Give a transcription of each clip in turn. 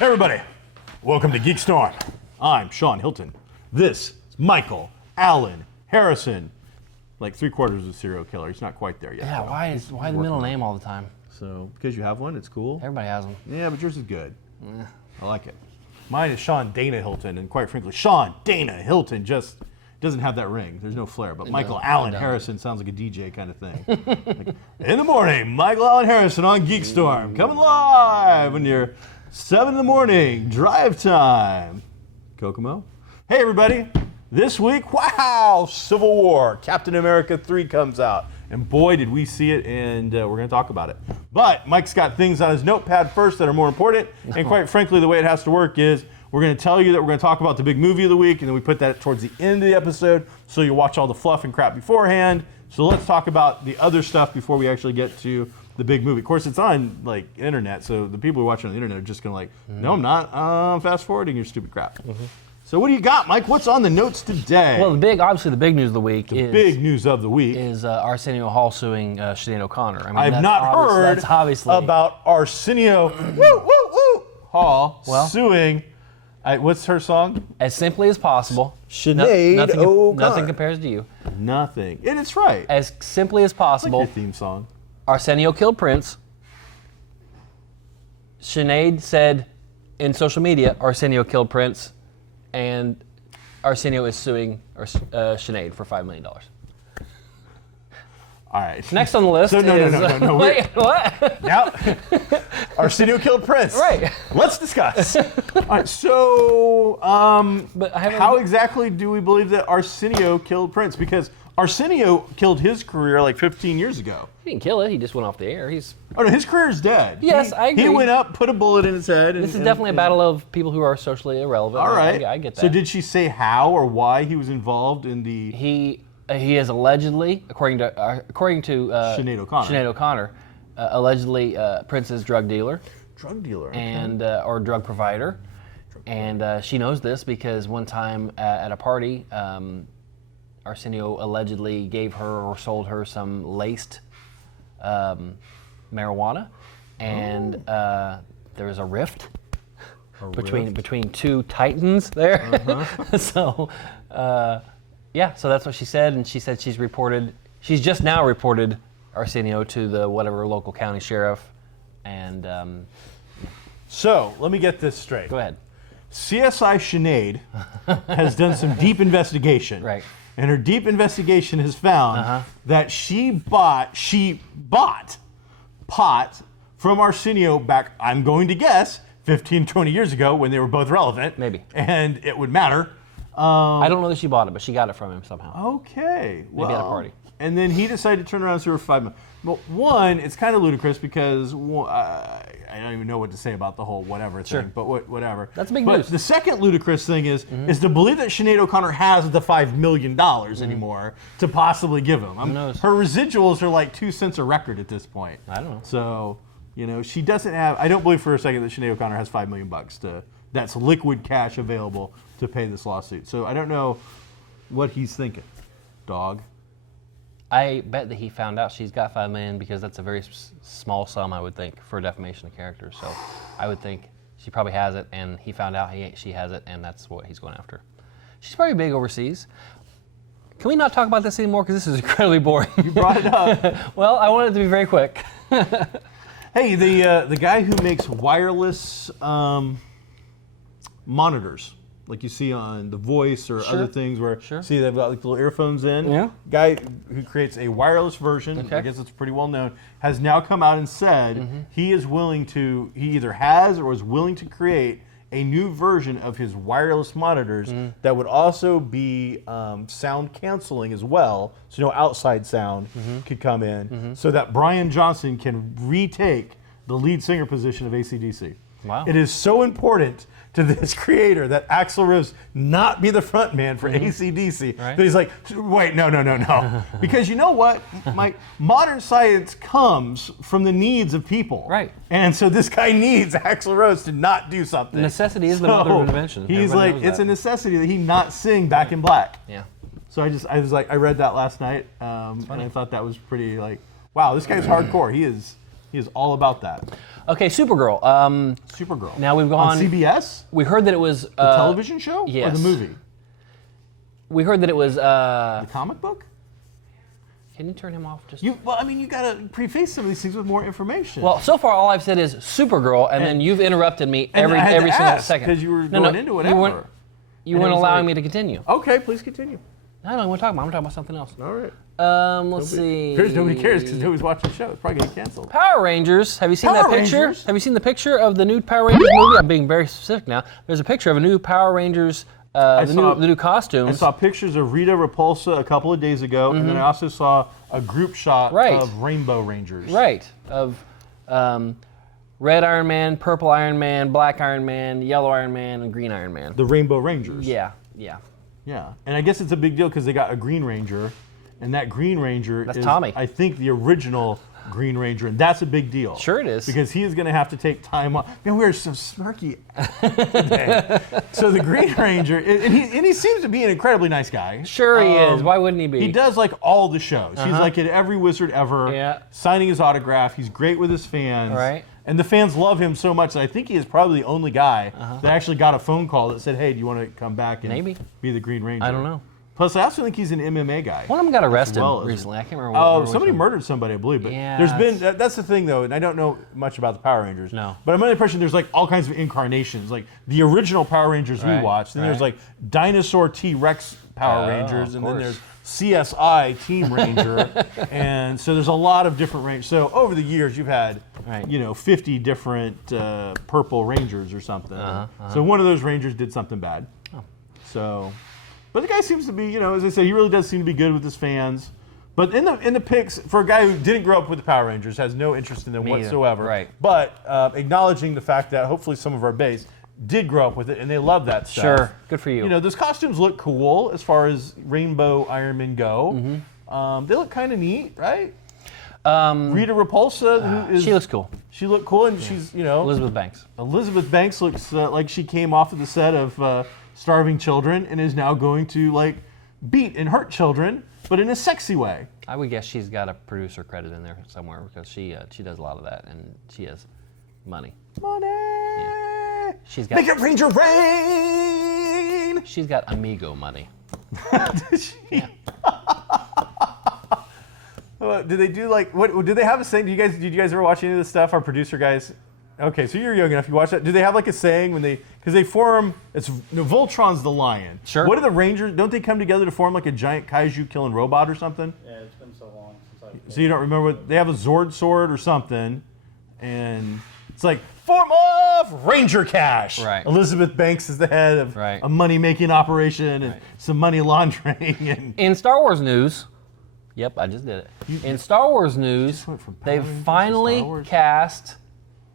Everybody, welcome to GeekStorm. I'm Sean Hilton. This is Michael Allen Harrison. Like 3/4 of a serial killer. He's not quite there yet. Yeah, why the middle name all the time? So, because you have one, it's cool. Everybody has them. Yeah, but yours is good. I like it. Mine is Sean Dana Hilton, and quite frankly, Sean Dana Hilton just doesn't have that ring. There's no flair. But Michael Allen Harrison sounds like a DJ kind of thing. Like, in the morning, Michael Allen Harrison on GeekStorm, coming live when you're 7 in the morning, drive time. Kokomo. Hey, everybody. This week, wow, Civil War. Captain America 3 comes out. And boy, did we see it, and we're going to talk about it. But Mike's got things on his notepad first that are more important. And quite frankly, the way it has to work is we're going to tell you that we're going to talk about the big movie of the week, and then we put that towards the end of the episode so you watch all the fluff and crap beforehand. So let's talk about the other stuff before we actually get to the big movie. Of course, it's on like internet, so the people who are watching on the internet are just gonna no, I'm not. I'm fast forwarding your stupid crap. So what do you got, Mike? What's on the notes today? Well, obviously the big news of the week is Arsenio Hall suing Sinead OConnor. I mean, I've not heard about Arsenio Hall suing. What's her song? As Simply as Possible. Sinead OConnor. Nothing compares to you. Nothing. And it's right. As Simply as Possible. Like your theme song. Arsenio killed Prince. Sinead said in social media, Arsenio killed Prince, and Arsenio is suing Sinead for $5 million. All right. Next on the list is... No. Wait, what? Now, Arsenio killed Prince. Right. Let's discuss. All right, so how exactly do we believe that Arsenio killed Prince? Because Arsenio killed his career like 15 years ago. He didn't kill it. He just went off the air. Oh no, his career is dead. Yes, I agree. He went up, put a bullet in his head. This is definitely a battle of people who are socially irrelevant. All right. I get that. So did she say how or why he was involved in the... He is allegedly, according to Sinead O'Connor, allegedly Prince's drug dealer. Drug dealer. Okay. And or drug provider. And she knows this because one time at a party, Arsenio allegedly gave her or sold her some laced marijuana, and there was a rift between two titans there. So so that's what she said, and she said she's just now reported Arsenio to the whatever local county sheriff, and so let me get this straight. Go ahead. CSI Sinead has done some deep investigation. Right. And her deep investigation has found that she bought pot from Arsenio back, I'm going to guess, 15, 20 years ago when they were both relevant. Maybe. And it would matter. I don't know that she bought it, but she got it from him somehow. Okay. Maybe at a party. And then he decided to turn around and sue her for $5 million. Well, one, it's kind of ludicrous because I don't even know what to say about the whole whatever thing, but whatever. That's big news. But the second ludicrous thing is to believe that Sinead OConnor has the $5 million anymore to possibly give him. Who knows? Her residuals are like 2 cents a record at this point. I don't know. So, she doesn't have, I don't believe for a second that Sinead OConnor has $5 million that's liquid cash available to pay this lawsuit. So I don't know what he's thinking, dog. I bet that he found out she's got $5 million because that's a very small sum, I would think, for defamation of character. So I would think she probably has it, and he found out she has it, and that's what he's going after. She's probably big overseas. Can we not talk about this anymore? Because this is incredibly boring. You brought it up. Well, I wanted it to be very quick. Hey, the guy who makes wireless monitors, like you see on The Voice or other things where see they've got like the little earphones in. Yeah. Guy who creates a wireless version, I guess it's pretty well known, has now come out and said he either has or is willing to create a new version of his wireless monitors that would also be sound canceling as well, so no outside sound could come in, so that Brian Johnson can retake the lead singer position of AC/DC. Wow. It is so important to this creator that Axl Rose not be the front man for AC/DC. Right. But he's like, wait, no. Because you know what? Modern science comes from the needs of people. Right. And so this guy needs Axl Rose to not do something. Necessity is the mother of invention. He's Everybody like, knows it's that. a necessity that he not sing Back in Black. Yeah. So I read that last night, and I thought that was pretty like, wow, this guy's hardcore. He is all about that. Okay, Supergirl. Supergirl. Now we've gone on CBS. We heard that it was The television show? yes. Or the movie? We heard that it was. The comic book? Can you turn him off? You gotta preface some of these things with more information. Well, so far all I've said is Supergirl, and then you've interrupted me every I had to single ask, second. because you were going into whatever. You And it weren't was allowing like- me to continue. Okay, please continue. I don't know what we're talking about. I'm talking about something else. All right. Let's see. Nobody cares because nobody's watching the show. It's probably getting canceled. Power Rangers. Have you seen Power that picture? Rangers? Have you seen the picture of the new Power Rangers movie? I'm being very specific now. There's a picture of a new Power Rangers, the new costumes. I saw pictures of Rita Repulsa a couple of days ago, and then I also saw a group shot Right. of Rainbow Rangers. Right. Of red Iron Man, purple Iron Man, black Iron Man, yellow Iron Man, and green Iron Man. The Rainbow Rangers. Yeah. Yeah. And I guess it's a big deal because they got a Green Ranger, and that Green Ranger That's is, Tommy. I think, the original Green Ranger, and that's a big deal. Sure it is. Because he is going to have to take time off. Man, we are so smirky today. So the Green Ranger, and he seems to be an incredibly nice guy. Sure he is. Why wouldn't he be? He does like all the shows. He's like at every Wizard ever, Yeah. signing his autograph. He's great with his fans. Right. And the fans love him so much that I think he is probably the only guy that actually got a phone call that said, hey, do you want to come back and Maybe. be the Green Ranger? I don't know. Plus, I also think he's an MMA guy. One of them got arrested well as- recently. I can't remember. Somebody murdered somebody, I believe. But Yeah, there's been, that's the thing, though, and I don't know much about the Power Rangers. No. But I'm under the impression there's like all kinds of incarnations. Like the original Power Rangers we Right, watched, then there's right. like Dinosaur T-Rex Power Oh, Rangers, of and then course. there's CSI Team Ranger. And so there's a lot of different Rangers. So over the years, you've had, Right. 50 different Purple Rangers or something. So one of those Rangers did something bad. So, but the guy seems to be, as I say, he really does seem to be good with his fans. But in the pics, for a guy who didn't grow up with the Power Rangers, has no interest in them Me either. whatsoever. Right. But acknowledging the fact that hopefully some of our base did grow up with it and they love that stuff. Sure. Good for you. Those costumes look cool as far as Rainbow Iron Man go. They look kind of neat, right? Rita Repulsa, who is, she looks cool. She looked cool, and she's Elizabeth Banks. Elizabeth Banks looks like she came off of the set of Starving Children and is now going to beat and hurt children, but in a sexy way. I would guess she's got a producer credit in there somewhere because she does a lot of that and she has money. Money. She's got Make it rain your rain. She's got amigo money. Did they do what? Did they have a saying? Did you guys ever watch any of this stuff? Our producer guys. Okay, so you're young enough. You watch that. Do they have a saying when because they form? Voltron's the lion. Sure. What are the Rangers? Don't they come together to form a giant kaiju killing robot or something? Yeah, it's been so long since I've So you don't remember what they have a Zord sword or something, and it's like form of Ranger Cash. Right. Elizabeth Banks is the head of Right. a money-making operation and Right. some money laundering. And In Star Wars news, yep, I just did it. In Star Wars news, went from Power they've Rangers to finally Star Wars. cast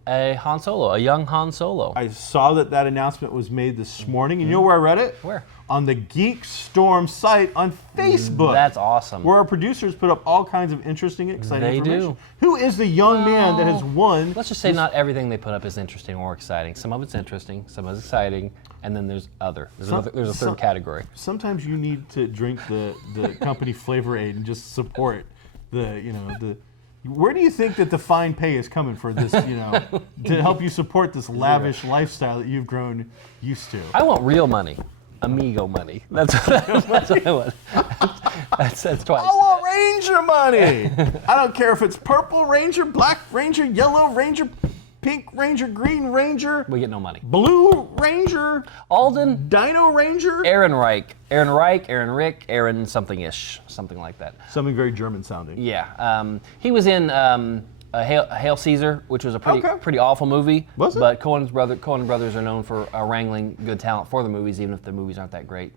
a Han Solo, a young Han Solo. I saw that announcement was made this morning. And you know where I read it? Where? On the GeekStorm site on Facebook. That's awesome. Where our producers put up all kinds of interesting, exciting They information. do. Who is the young man that has won? Let's just say not everything they put up is interesting or exciting. Some of it's interesting, some of it's exciting, and then there's other. There's a third category. Sometimes you need to drink the company Flavor Aid and just support the. Where do you think that the fine pay is coming for this, to help you support this lavish lifestyle that you've grown used to? I want real money. Amigo money. That's what I want. That's twice. I want Ranger money. I don't care if it's Purple Ranger, Black Ranger, Yellow Ranger, Pink Ranger, Green Ranger, We get no money. Blue Ranger, Alden Dino Ranger. Ehrenreich, Aaron Rick, Aaron something-ish, something like that. Something very German sounding. Yeah, he was in Hail Caesar, which was a pretty awful movie. Was it? But Coen brothers are known for wrangling good talent for the movies, even if the movies aren't that great.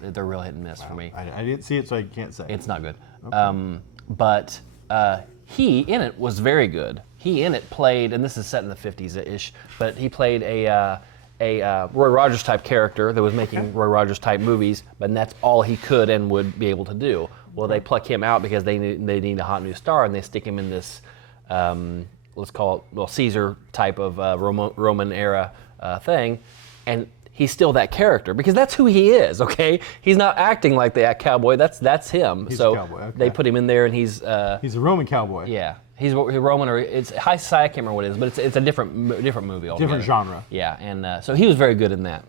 They're real hit and miss for me. I didn't see it, so I can't say. It's not good. But he in it was very good. He in it played, and this is set in the 50s-ish, but he played a Roy Rogers type character that was making Roy Rogers type movies, but that's all he could and would be able to do. Well, they pluck him out because they need a hot new star, and they stick him in this, let's call it, Caesar type of Roman era thing, and he's still that character because that's who he is. Okay, he's not acting like the cowboy. That's him. He's so a cowboy, okay. they put him in there, and he's a Roman cowboy. Yeah, he's Roman, or it's High Society. I can't remember what it is, but it's a different movie altogether. Different genre. Yeah, and so he was very good in that.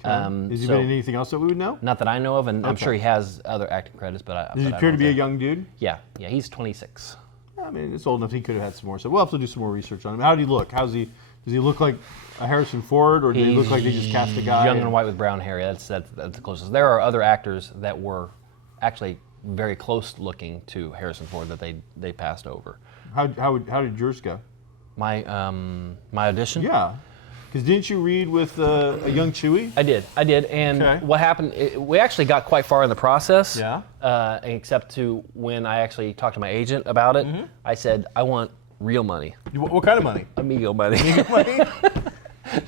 Okay. Has he been in anything else that we would know? Not that I know of, and I'm sure he has other acting credits, but Does he appear to be a young dude? Yeah, he's 26. I mean, it's old enough. He could have had some more. So we'll have to do some more research on him. How do he look? Does he look like a Harrison Ford, or does he look like they just cast a guy? Young and white with brown hair. That's the closest. There are other actors that were actually very close looking to Harrison Ford that they passed over. How did yours go? My audition? Yeah. Because didn't you read with a young Chewie? I did. And okay. What happened, we actually got quite far in the process. Yeah. Except to when I actually talked to my agent about it, I said, I want real money. What kind of money? Amigo money. Amigo money?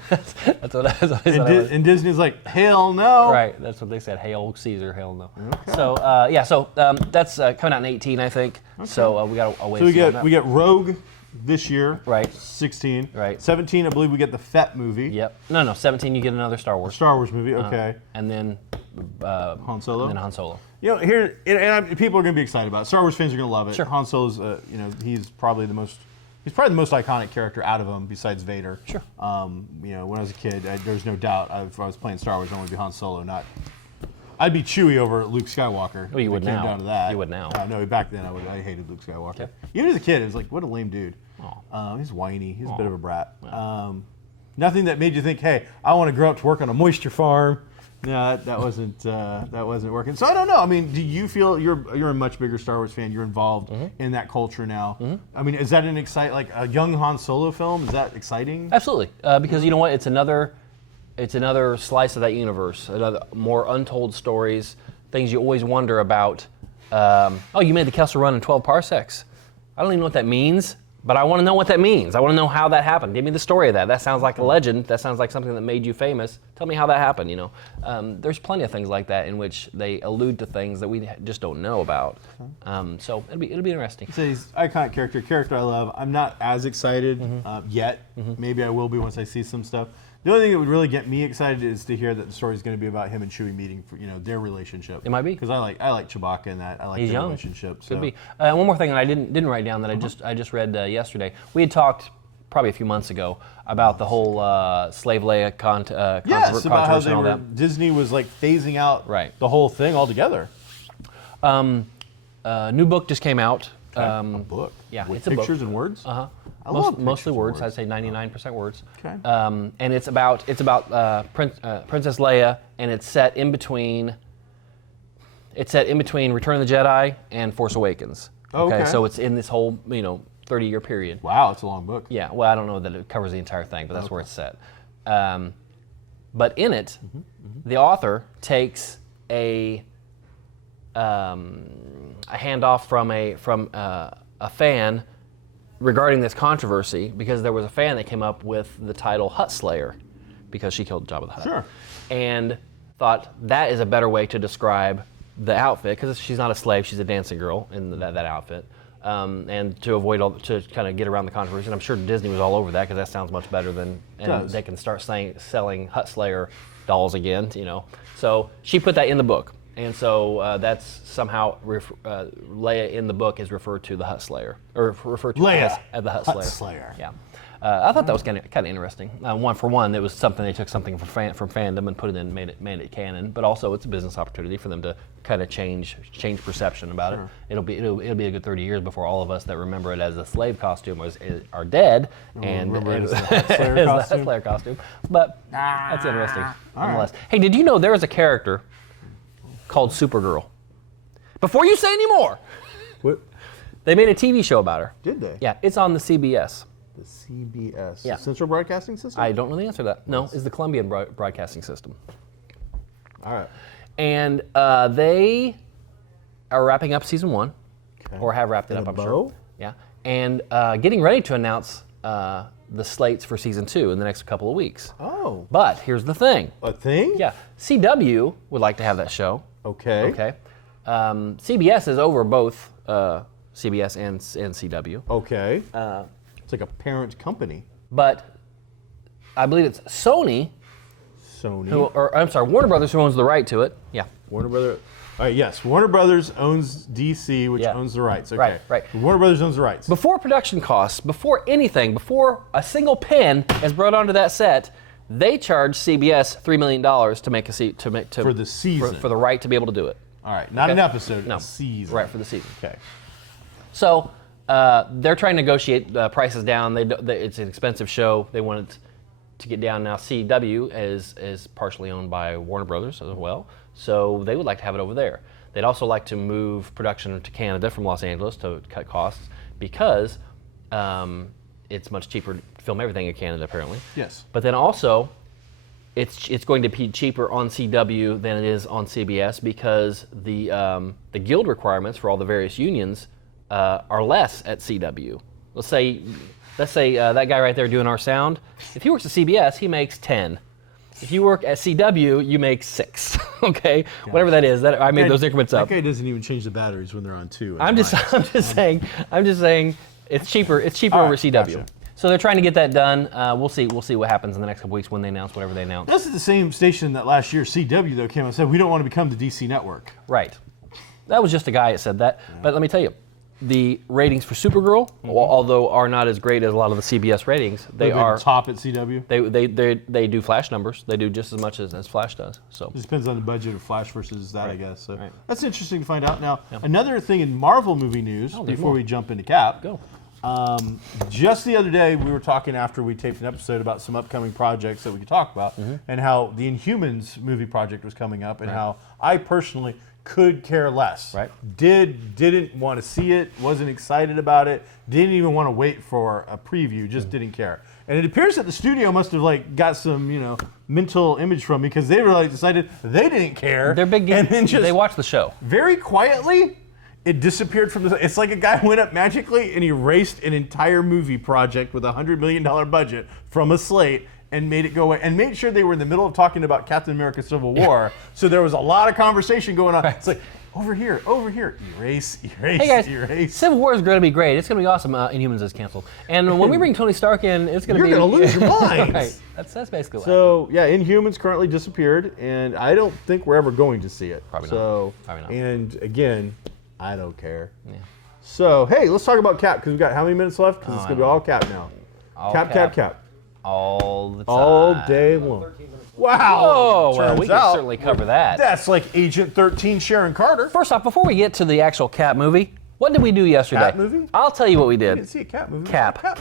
That's what I said. And Disney's like, hell no. Right, that's what they said. Hail Caesar, hell no. Okay. So, that's coming out in 18, I think. Okay. So we got a ways to go. So we get Rogue this year. Right. 16. Right. 17, I believe we get the Fett movie. Yep. No, 17 you get another Star Wars. Star Wars movie, okay. And then Han Solo. And then Han Solo. You know, here, people are going to be excited about it. Star Wars fans are going to love it. Sure. Han Solo's, he's probably the most iconic character out of them besides Vader. Sure. When I was a kid, there's no doubt if I was playing Star Wars, I would be Han Solo, I'd be Chewie over Luke Skywalker. Well, you would now. Down to that. You would now. No, back then I hated Luke Skywalker. Okay. Even as a kid, it was like, what a lame dude. He's whiny. He's a bit of a brat. Nothing that made you think, hey, I want to grow up to work on a moisture farm. No, that wasn't working. So I don't know. I mean, do you feel you're a much bigger Star Wars fan? You're involved in that culture now. I mean, is that like a young Han Solo film? Is that exciting? Absolutely, because you know what? It's another slice of that universe. Another more untold stories, things you always wonder about. You made the Kessel Run in 12 parsecs. I don't even know what that means. But I want to know what that means. I want to know how that happened. Give me the story of that. That sounds like a legend. That sounds like something that made you famous. Tell me how that happened. There's plenty of things like that in which they allude to things that we just don't know about. So it'll be interesting. So he's an iconic character I love. I'm not as excited yet. Maybe I will be once I see some stuff. The only thing that would really get me excited is to hear that the story is going to be about him and Chewie meeting for their relationship. It might be because I like Chewbacca and that. I like their relationship. So. Could be. One more thing that I didn't write down that I just read yesterday. We had talked probably a few months ago about the whole Slave Leia yes, about how Disney was like phasing out the whole thing altogether. New book just came out. A book? Yeah, with it's a pictures book. and words? Mostly words. I'd say 99% words. Okay. And it's about Princess Leia, and it's set in between Return of the Jedi and Force Awakens. Okay. So it's in this whole 30-year period. Wow, it's a long book. Yeah. Well, I don't know that it covers the entire thing, but that's where it's set. But in it, the author takes a handoff from a fan regarding this controversy, because there was a fan that came up with the title Hutt Slayer because she killed Jabba the Hutt. Sure. And thought that is a better way to describe the outfit, because she's not a slave, she's a dancing girl in that outfit. And to avoid to kind of get around the controversy, and I'm sure Disney was all over that because that sounds much better than, and they can start selling Hutt Slayer dolls again, So she put that in the book. And so that's somehow Leia in the book is referred to the Hutt Slayer, or referred to Leia as the Hutt Slayer. Yeah, I thought that was kind of interesting. One, it was something they took something from fandom and put it in, made it canon. But also, it's a business opportunity for them to kind of change perception about it. It'll be a good 30 years before all of us that remember it as a slave costume are dead and as the Hutt Slayer costume. But that's interesting, nonetheless. Hey, did you know there is a character called Supergirl? Before you say any more, what? They made a TV show about her. Did they? Yeah, it's on the CBS. The CBS? Yeah. The Central Broadcasting System? I don't know the answer to that. No, it's the Colombian Broadcasting System. All right. And they are wrapping up season 1, or have wrapped it up, I'm sure. Yeah. And getting ready to announce the slates for season 2 in the next couple of weeks. Oh. But here's the thing. A thing? Yeah, CW would like to have that show. Okay. Okay. CBS is over both CBS and CW. Okay. It's like a parent company. But I believe it's Sony, Warner Brothers, who owns the right to it. Yeah. Warner Brothers. All right, yes. Warner Brothers owns DC, which owns the rights. Okay. Right. Warner Brothers owns the rights. Before production costs, before anything, before a single pen is brought onto that set, they charge CBS $3 million to make for the season. For the right to be able to do it. All right, not an episode, No. a season. Right, for the season. Okay. So they're trying to negotiate prices down. It's an expensive show. They want it to get down. Now CW is partially owned by Warner Brothers as well, so they would like to have it over there. They'd also like to move production to Canada from Los Angeles to cut costs because it's much cheaper to film everything in Canada apparently. Yes. But then also, it's going to be cheaper on CW than it is on CBS because the guild requirements for all the various unions are less at CW. Let's say that guy right there doing our sound, if he works at CBS, he makes 10. If you work at CW, you make 6. Okay, whatever that is. That I made those increments up. That guy doesn't even change the batteries when they're on 2. I'm just saying it's cheaper. It's cheaper over CW. Gotcha. So they're trying to get that done. We'll see what happens in the next couple weeks when they announce whatever they announce. This is the same station that last year CW though came out and said we don't want to become the DC network. Right. That was just a guy that said that. Yeah. But let me tell you, the ratings for Supergirl, although are not as great as a lot of the CBS ratings, they are top at CW. They do Flash numbers. They do just as much as Flash does. So it depends on the budget of Flash versus that, I guess. So right. That's interesting to find out. Now, another thing in Marvel movie news before we jump into Cap. Go. Just the other day, we were talking after we taped an episode about some upcoming projects that we could talk about, and how the Inhumans movie project was coming up, and how I personally could care less. Right. Didn't want to see it, wasn't excited about it, didn't even want to wait for a preview, just didn't care. And it appears that the studio must have got some mental image from me because they were decided they didn't care. They're big, and then they watched the show very quietly. It disappeared from the. It's like a guy went up magically and erased an entire movie project with a $100 million budget from a slate and made it go away. And made sure they were in the middle of talking about Captain America: Civil War. So there was a lot of conversation going on. Right. It's like over here, erase, hey guys, erase. Civil War is going to be great. It's going to be awesome. Inhumans is canceled. And when we bring Tony Stark in, it's going to be. You're going to lose your minds. Right. That's basically what So yeah, Inhumans currently disappeared, and I don't think we're ever going to see it. Probably not. Probably not. And again, I don't care. Yeah. So, hey, let's talk about Cap, because we've got how many minutes left? Because it's going to be all Cap now. All Cap. All the time. All day long. Wow. Oh, well, we can certainly cover that. That's like Agent 13 Sharon Carter. First off, before we get to the actual Cap movie, what did we do yesterday? Cap movie? I'll tell you what we I did. didn't see a Cap movie. Cap. With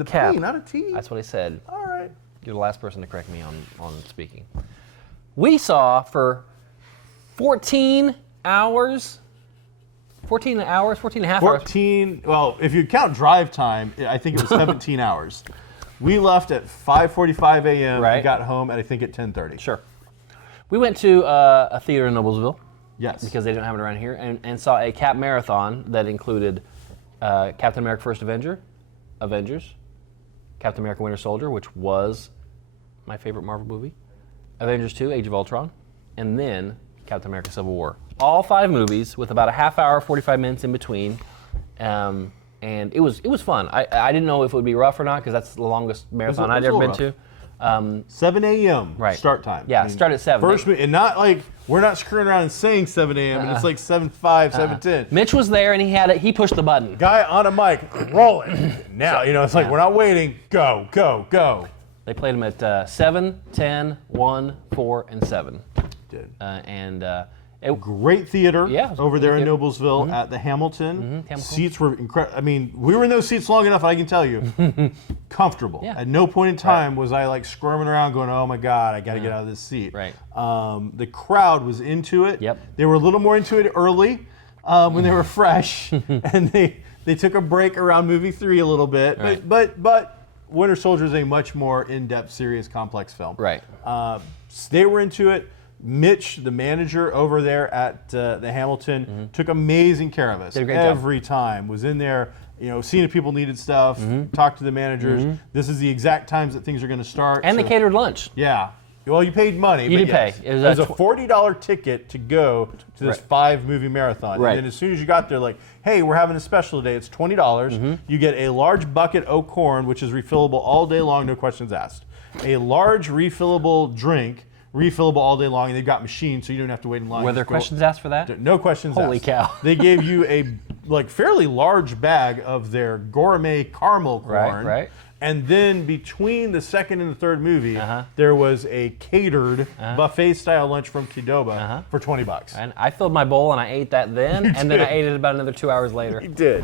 a Cap. P, not a T. That's what I said. All right. You're the last person to correct me on speaking. We saw for 14 hours, 14 and a half hours. 14, well, if you count drive time, I think it was 17 hours. We left at 5:45 a.m. Right. and got home at, I think, at 10:30. Sure. We went to a theater in Noblesville. Yes. Because they didn't have it around here, and saw a Cap marathon that included Captain America: First Avenger, Avengers, Captain America: Winter Soldier, which was my favorite Marvel movie, Avengers 2: Age of Ultron, and then Captain America: Civil War. All 5 movies with about a half hour, 45 minutes in between, and it was fun. I didn't know if it would be rough or not because that's the longest marathon I'd ever been to. 7 a.m. Right. start time. Yeah, start at 7. First, and not like we're not screwing around and saying 7 a.m. and it's like 7:05, 7:10. Mitch was there and he pushed the button. Guy on a mic, rolling. Now, it's like we're not waiting. Go, go, go. They played them at 7, 10, 1, 4, and 7. Did. Great theater over there in theater. Noblesville at the Hamilton. Hamilton. Seats were incredible. I mean, we were in those seats long enough, I can tell you, comfortable. Yeah. At no point in time was I squirming around going, oh my God, I got to get out of this seat. Right. The crowd was into it. Yep. They were a little more into it early when they were fresh, and they took a break around movie 3 a little bit. Right. But Winter Soldier is a much more in-depth, serious, complex film. Right. They were into it. Mitch, the manager over there at the Hamilton, took amazing care of us. Did a great job. Every time. Was in there seeing if people needed stuff, talk to the managers. This is the exact times that things are going to start. And they catered lunch. Yeah. Well, you paid money. You did pay. It was a $40 ticket to go to this 5-movie marathon. Right. And then as soon as you got there, like, hey, we're having a special today. It's $20. You get a large bucket of corn, which is refillable all day long, no questions asked. A large refillable drink, refillable all day long, and they've got machines, so you don't have to wait in line. Were there questions asked for that? No questions asked. Holy cow. They gave you a fairly large bag of their gourmet caramel corn. Right. And then between the second and the third movie, there was a catered buffet-style lunch from Qdoba for $20. And I filled my bowl and I ate that then, and then I ate it about another 2 hours later. He did.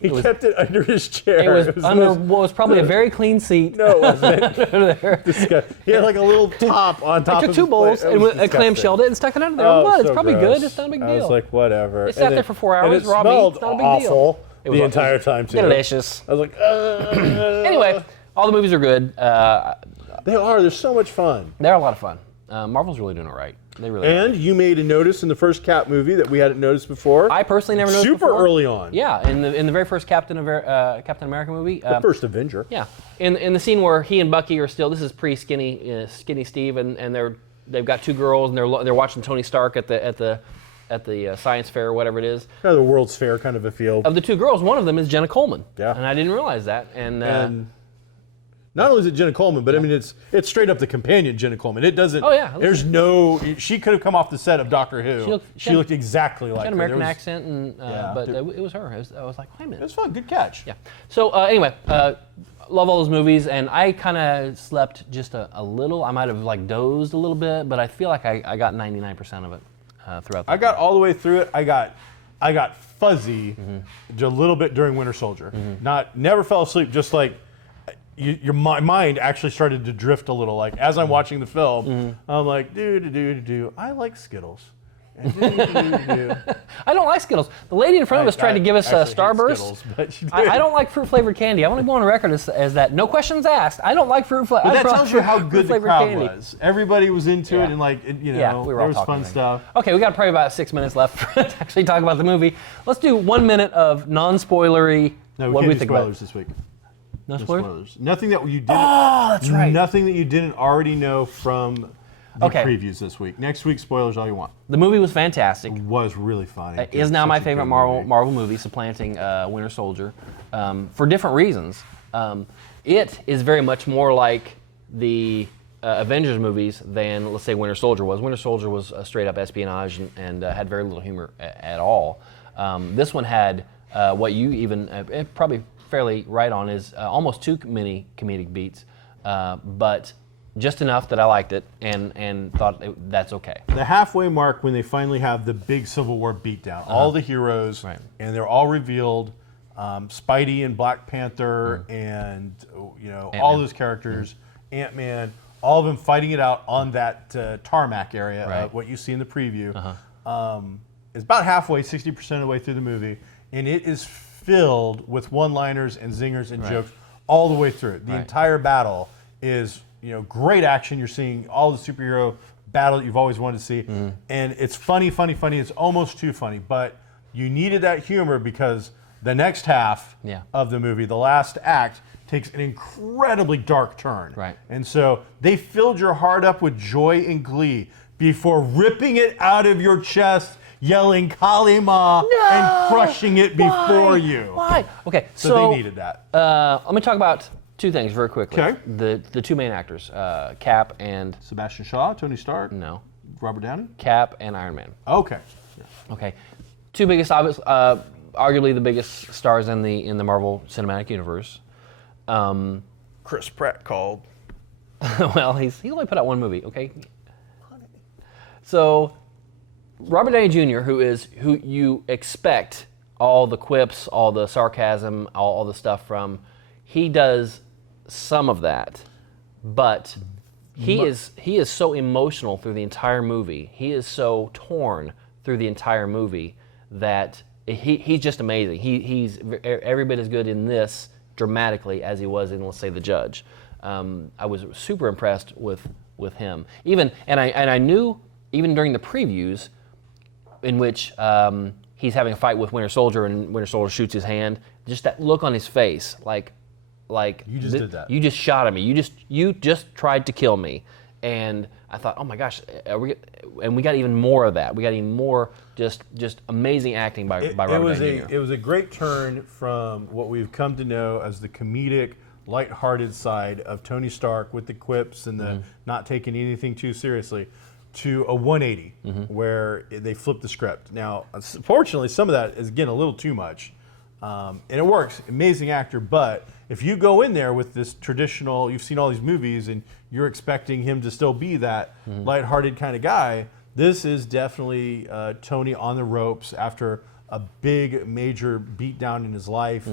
He kept it under his chair. It was under what was probably a very clean seat. No, it wasn't. He had like a little top on top of I took 2 bowls and clamshelled it and stuck it under there. Oh, It's so probably gross. good. It's not a big deal. I was like, whatever. It sat there for 4 hours, and it raw meat. smelled It's not a big deal. awful the It entire time, too. Delicious. I was like, Anyway, all the movies are good. They are. They're so much fun. They're a lot of fun. Marvel's really doing it right. They really are. And you made a notice in the first Cap movie that we hadn't noticed before. I personally never noticed Super before. early on. Yeah, in the very first Captain America movie. The first Avenger. Yeah, in the scene where he and Bucky are still, this is pre-skinny Steve, and they've got 2 girls and they're watching Tony Stark at the science fair or whatever it is. Kind of the World's Fair kind of a feel. Of the 2 girls, one of them is Jenna Coleman. Yeah. And I didn't realize that. And not only is it Jenna Coleman, but I mean it's straight up the companion Jenna Coleman. It doesn't. Oh, yeah. There's no. She could have come off the set of Doctor Who. She looked exactly like she had her. an American There was- accent, and but it was her. I was like, wait a It minute. was fun. Good catch. Yeah. So anyway, love all those movies, and I kind of slept just a little. I might have like dozed a little bit, but I feel like I got 99% of it throughout. I got all the way through it. I got fuzzy a little bit during Winter Soldier. Never fell asleep. Just like my mind actually started to drift a little. Like as I'm watching the film, I'm like, I like Skittles. And I don't like Skittles. The lady in front of us tried to give us Starburst. Skittles, but she I don't like fruit-flavored candy. I want to go on record as that. No questions asked. I don't like fruit-flavored. But that tells you how good the crowd candy. was. Everybody was into it, and we were all there was talking fun things. stuff. Okay, we got probably about 6 minutes left to actually talk about the movie. Let's do 1 minute of non-spoilery. No, we what do can't we do think spoilers about? this week. No No spoilers? spoilers. Nothing that you didn't. Oh, that's right. Nothing that you didn't already know from the Okay. previews this week. Next week, spoilers all you want. The movie was fantastic. It was really funny. It is now my favorite Marvel movie, supplanting Winter Soldier, for different reasons. It is very much more like the Avengers movies than, let's say, Winter Soldier was. Winter Soldier was straight up espionage and had very little humor at all. This one had what you even probably fairly right on is almost too many comedic beats, but just enough that I liked it and thought that's okay. The halfway mark when they finally have the big Civil War beatdown, all the heroes, Right. and they're all revealed. Spidey and Black Panther and all those characters, Ant-Man, all of them fighting it out on that tarmac area, Right. what you see in the preview. It's about halfway, 60% of the way through the movie, and it is filled with one-liners and zingers and jokes all the way through. The entire battle is great action. You're seeing all the superhero battle that you've always wanted to see, and it's funny. It's almost too funny, but you needed that humor because the next half of the movie, the last act, takes an incredibly dark turn. Right. And so they filled your heart up with joy and glee before ripping it out of your chest, yelling Kalima and crushing it before you. Why? Okay, So they needed that. let me talk about 2 things very quickly. Okay. The 2 main actors, Cap and Sebastian Shaw, Tony Stark, no, Robert Downey. Cap and Iron Man. Okay. Okay, 2 biggest, arguably the biggest stars in the Marvel Cinematic Universe. Chris Pratt called. Well, he only put out 1 movie. Okay. So, Robert Downey Jr., who you expect all the quips, all the sarcasm, all the stuff from, he does some of that, but he is so emotional through the entire movie. He is so torn through the entire movie that he's just amazing. He's every bit as good in this dramatically as he was in, let's say, The Judge. I was super impressed with him. I knew even during the previews, in which he's having a fight with Winter Soldier and Winter Soldier shoots his hand. Just that look on his face, like you just did that. You just shot at me. You just tried to kill me. And I thought, oh my gosh, and we got even more of that. We got even more just amazing acting by Robert Downey Jr. It was a great turn from what we've come to know as the comedic, lighthearted side of Tony Stark with the quips and the not taking anything too seriously, to a 180 where they flipped the script. Now, fortunately, some of that is, again, a little too much. And it works, amazing actor, but if you go in there with this traditional, you've seen all these movies and you're expecting him to still be that lighthearted kind of guy, this is definitely Tony on the ropes after a big, major beatdown in his life,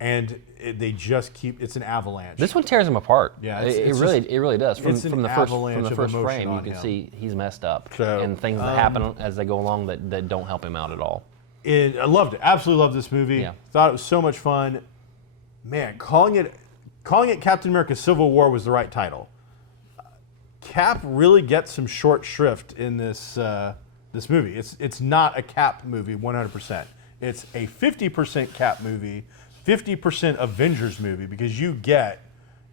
and they just keep, it's an avalanche. This one tears him apart. Yeah, it really does. From the first of frame, you can see he's messed up, and things that happen as they go along that don't help him out at all. I loved it. Absolutely loved this movie. Yeah. Thought it was so much fun. Man, calling it Captain America: Civil War was the right title. Cap really gets some short shrift in this movie. It's not a Cap movie 100%. It's a 50% Cap movie, 50% Avengers movie, because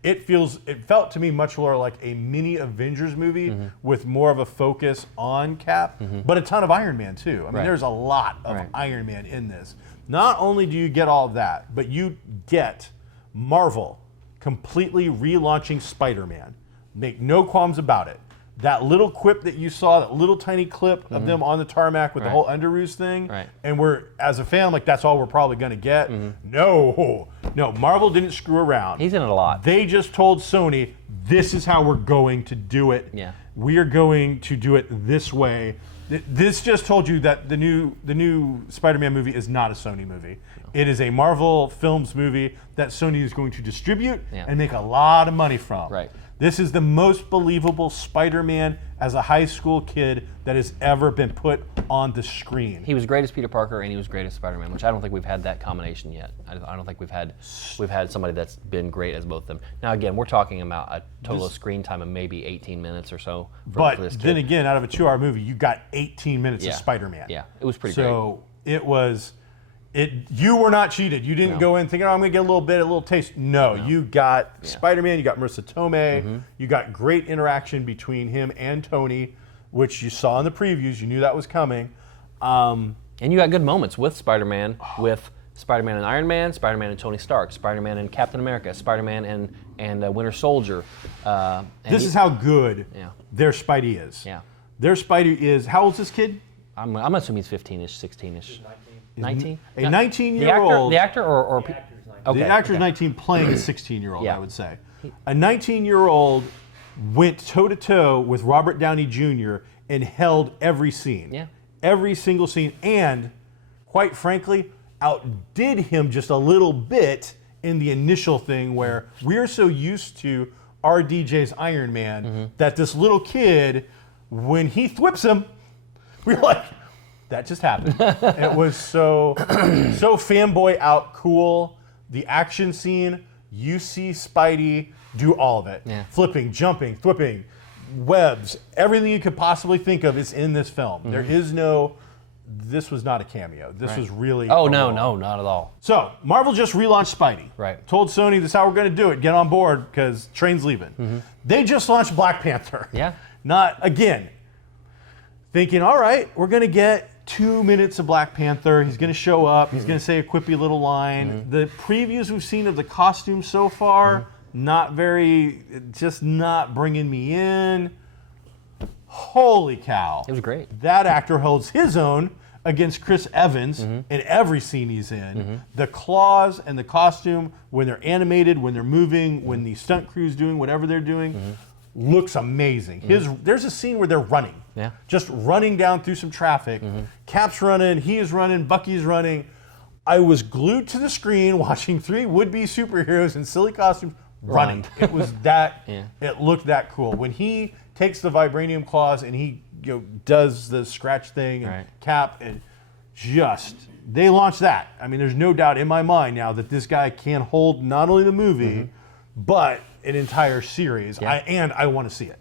it felt to me much more like a mini Avengers movie with more of a focus on Cap, but a ton of Iron Man too. I mean, there's a lot of Iron Man in this. Not only do you get all of that, but you get Marvel completely relaunching Spider-Man. Make no qualms about it. That little quip that you saw, that little tiny clip of them on the tarmac with the whole Underoos thing, and we're, as a fan, like, that's all we're probably going to get. No, Marvel didn't screw around. He's in it a lot. They just told Sony, this is how we're going to do it. Yeah. We are going to do it this way. This just told you that the new Spider-Man movie is not a Sony movie. It is a Marvel Films movie that Sony is going to distribute and make a lot of money from. Right. This is the most believable Spider-Man as a high school kid that has ever been put on the screen. He was great as Peter Parker, and he was great as Spider-Man, which I don't think we've had that combination yet. I don't think we've had somebody that's been great as both of them. Now, again, we're talking about a total of screen time of maybe 18 minutes or so. But then again, out of a 2-hour movie, you got 18 minutes of Spider-Man. Yeah, it was pretty great. So it was. You were not cheated. You didn't go in thinking, oh, I'm going to get a little taste. No. You got Spider-Man, you got Marissa Tomei, you got great interaction between him and Tony, which you saw in the previews. You knew that was coming. And you got good moments with Spider-Man, with Spider-Man and Iron Man, Spider-Man and Tony Stark, Spider-Man and Captain America, Spider-Man and Winter Soldier. This is how good their Spidey is. Yeah. Their Spidey is, how old is this kid? I'm assuming he's 15-ish, 16-ish. 19? A 19-year-old. The actor or The actor's 19. Okay, the actor's 19 playing a 16-year-old, I would say. A 19-year-old went toe-to-toe with Robert Downey Jr. and held every scene. Yeah. Every single scene. And, quite frankly, outdid him just a little bit in the initial thing where we're so used to RDJ's Iron Man that this little kid, when he thwips him, we're like, that just happened. It was so fanboy out cool. The action scene, you see Spidey do all of it. Yeah. Flipping, jumping, thwipping, webs, everything you could possibly think of is in this film. There is this was not a cameo. This was really no, not at all. So, Marvel just relaunched Spidey. Right. Told Sony, this is how we're going to do it. Get on board, because train's leaving. They just launched Black Panther. Yeah. Not, again, thinking, all right, we're going to get 2 minutes of Black Panther. He's going to show up. He's going to say a quippy little line. The previews we've seen of the costumes so far, just not bringing me in. Holy cow. It was great. That actor holds his own against Chris Evans in every scene he's in. The claws and the costume, when they're animated, when they're moving, when the stunt crew's doing whatever they're doing, looks amazing. There's a scene where they're running. Yeah. Just running down through some traffic. Cap's running, he is running, Bucky's running. I was glued to the screen watching 3 would-be superheroes in silly costumes running. It was that, it looked that cool. When he takes the vibranium claws and he does the scratch thing and Cap, and they launched that. I mean, there's no doubt in my mind now that this guy can hold not only the movie, but an entire series. I want to see it.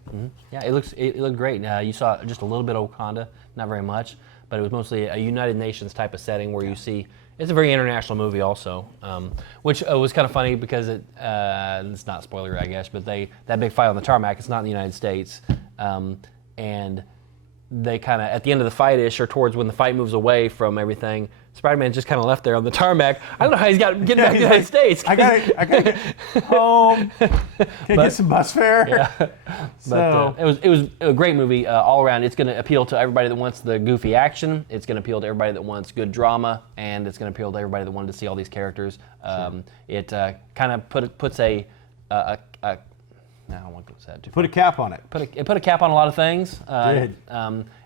Yeah, it looked great. You saw just a little bit of Wakanda, not very much, but it was mostly a United Nations type of setting where you see. It's a very international movie, also, which was kind of funny because it's not spoiler, I guess, but that big fight on the tarmac. It's not in the United States, and they kind of at the end of the fight-ish or towards when the fight moves away from everything. Spider-Man just kind of left there on the tarmac. I don't know how he's got getting back to the United States. I gotta get home. Can I get some bus fare? Yeah. So But it was a great movie all around. It's going to appeal to everybody that wants the goofy action. It's going to appeal to everybody that wants good drama, and it's going to appeal to everybody that wanted to see all these characters. It kind of puts a I don't want to go sad too far. put a cap on it. It put a cap on a lot of things. Did.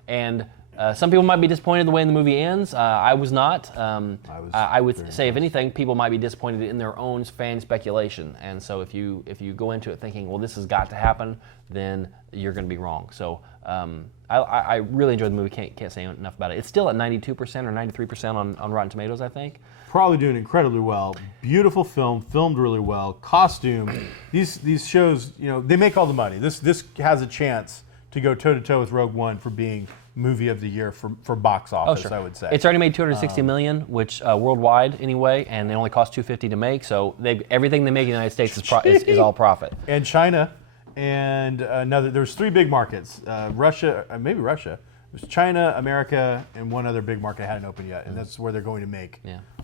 And some people might be disappointed the way the movie ends. I was not. I would say, if anything, people might be disappointed in their own fan speculation. And so if you go into it thinking, well, this has got to happen, then you're going to be wrong. So I really enjoyed the movie. Can't say enough about it. It's still at 92% or 93% on Rotten Tomatoes, I think. Probably doing incredibly well. Beautiful film, filmed really well. Costume. These shows, they make all the money. This has a chance to go toe to toe with Rogue One for being movie of the year for box office. Sure. I would say it's already made $260 million, which worldwide anyway, and it only cost $250 to make. So everything they make in the United States is all profit. And China, and there's 3 big markets. Russia, maybe Russia. It was China, America, and one other big market hadn't opened yet, and that's where they're going to make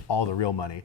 all the real money.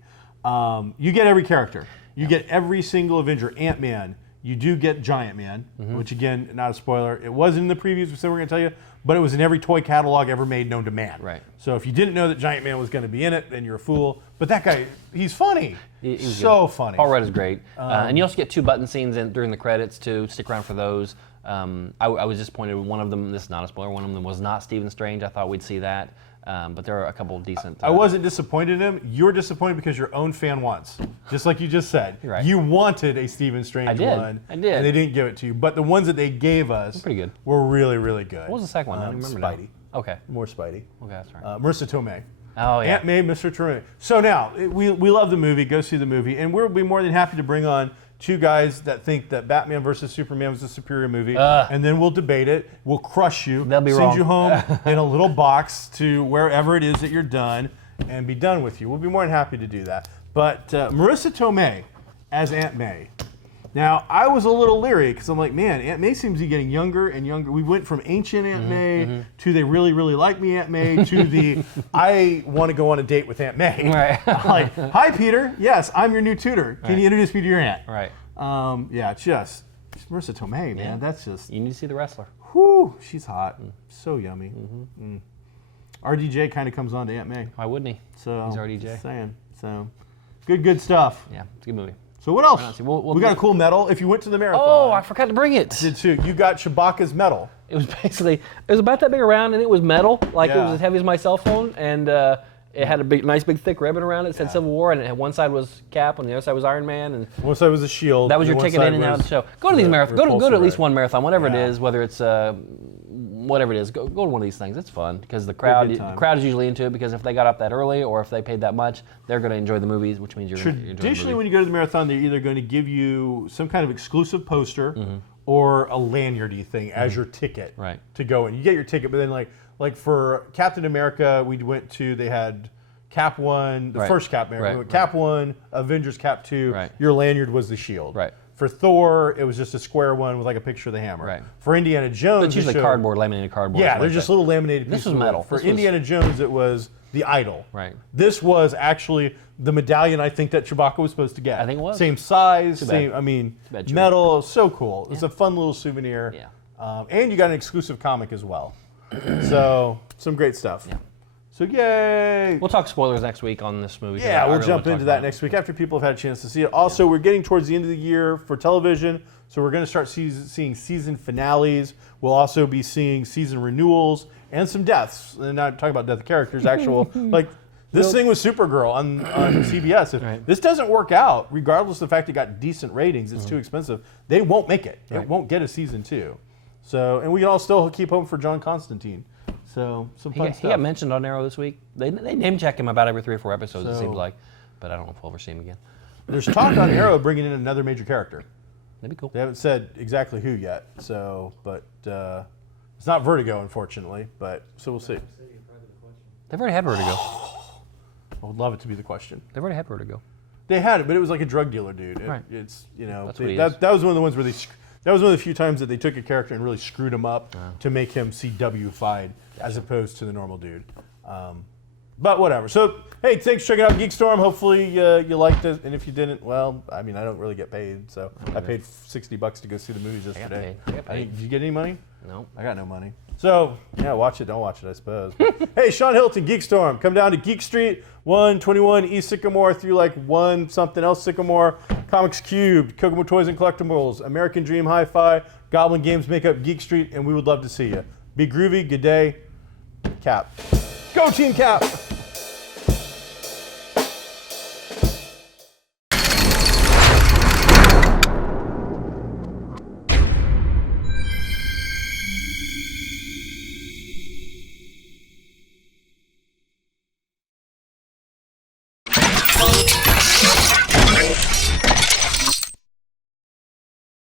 You get every character. You get every single Avenger. Ant-Man. You do get Giant Man, which again, not a spoiler. It wasn't in the previews, we said we're going to tell you, but it was in every toy catalog ever made known to man. Right. So if you didn't know that Giant Man was going to be in it, then you're a fool. But that guy, he's funny. He's so good. funny. Paul Rudd is great. And you also get 2 button scenes during the credits, too. Stick around for those. I was disappointed. One of them, this is not a spoiler, one of them was not Stephen Strange. I thought we'd see that. But there are a couple of decent... I wasn't disappointed in him. You're disappointed because your own fan wants. Just like you just said. You're right. You wanted a Stephen Strange one. I did. And they didn't give it to you. But the ones that they gave us pretty good. Were really, really good. What was the second one? I don't remember Spidey. now. Okay. More Spidey. Okay, that's right. Marissa Tomei. Oh, yeah. Aunt May, Mr. Tomei. So now, we love the movie. Go see the movie. And we'll be more than happy to bring on 2 guys that think that Batman versus Superman was a superior movie, and then we'll debate it. We'll crush you, They'll be send wrong. you home in a little box to wherever it is that you're done, and be done with you. We'll be more than happy to do that. But Marissa Tomei as Aunt May. Now, I was a little leery because I'm like, man, Aunt May seems to be getting younger and younger. We went from ancient Aunt May to they really, really like me Aunt May to the I want to go on a date with Aunt May. Right. I'm like, hi, Peter. Yes, I'm your new tutor. Can you introduce me to your aunt? Right. Just Marissa Tomei, man. That's just, You need to see the wrestler. whoo, she's hot. So yummy. RDJ kind of comes on to Aunt May. Why wouldn't he? So He's RDJ. just saying. So good stuff. Yeah, it's a good movie. So what else? Why not see? We'll we got a cool medal. If you went to the marathon. Oh, I forgot to bring it. Did too. You got Chewbacca's medal. It was basically, it was about that big around, and it was metal, like it Yeah. was as heavy as my cell phone, and it had a nice big thick ribbon around it. It said Civil War, and it had one side was Cap, and the other side was Iron Man, and One side was a shield. that was and your one ticket side in and out of the was show. Go to these marathons. Go to repulsor at least ray. one marathon, whatever it Yeah. is, whether it's whatever it is. Go to one of these things. It's fun because the crowd is usually into it because if they got up that early or if they paid that much, they're going to enjoy the movies, which means you're going to enjoy the Traditionally, movie. when you go to the marathon, they're either going to give you some kind of exclusive poster or a lanyardy thing as your ticket Right. to go in. You get your ticket, but then like for Captain America, we went to, they had Cap 1, the Right. first Cap America. Right, We went right. Cap 1, Avengers Cap 2. Right. Your lanyard was the shield. Right. For Thor, it was just a square one with like a picture of the hammer. Right. For Indiana Jones, It's usually they showed- cardboard, laminated cardboard. Yeah, something they're like just that. little laminated This pieces was of wood. metal. For This was- Indiana Jones, it was the idol. Right. This was actually the medallion I think that Chewbacca was supposed to get. I think it was. Same size, Too bad. same, I mean, bad, Chewie. metal, so cool. It's a fun little souvenir. Yeah. And you got an exclusive comic as well. So, some great stuff. Yeah. So, yay. We'll talk spoilers next week on this movie. Yeah, I we'll really jump wanna into talk that about it. next week after people have had a chance to see it. Also, we're getting towards the end of the year for television, so we're going to start seeing season finales. We'll also be seeing season renewals and some deaths. And not talking about death of characters, actual, like this thing with Supergirl on CBS. If Right. this doesn't work out, regardless of the fact it got decent ratings, it's too expensive, they won't make it. Right. It won't get a season 2. So, and we can all still keep hoping for John Constantine. So, some fun He stuff. got mentioned on Arrow this week. They name check him about every 3 or 4 episodes, it So- seems like. But I don't know if we'll ever see him again. There's talk on Arrow bringing in another major character. That'd be cool. They haven't said exactly who yet, so, but it's not Vertigo, unfortunately, but, so we'll see. They've already had Vertigo. I would love it to be the question. They've already had Vertigo. They had it, but it was like a drug dealer, dude. Right. It's, you know, That's what he that is. was one of the ones where that was one of the few times that they took a character and really screwed him up to make him CW-fied as opposed to the normal dude. But whatever. So, hey, thanks for checking out GeekStorm. Hopefully you liked it, and if you didn't, well, I mean, I don't really get paid, so I paid $60 to go see the movies yesterday. I got paid. Did you get any money? No. I got no money. So, yeah, watch it, don't watch it, I suppose. Hey, Sean Hilton, GeekStorm. Come down to Geek Street, 121 East Sycamore through like 1 something else Sycamore. Comics Cubed, Kokomo Toys and Collectibles, American Dream Hi-Fi, Goblin Games make up Geek Street, and we would love to see you. Be groovy, good day. Cap. Go Team Cap!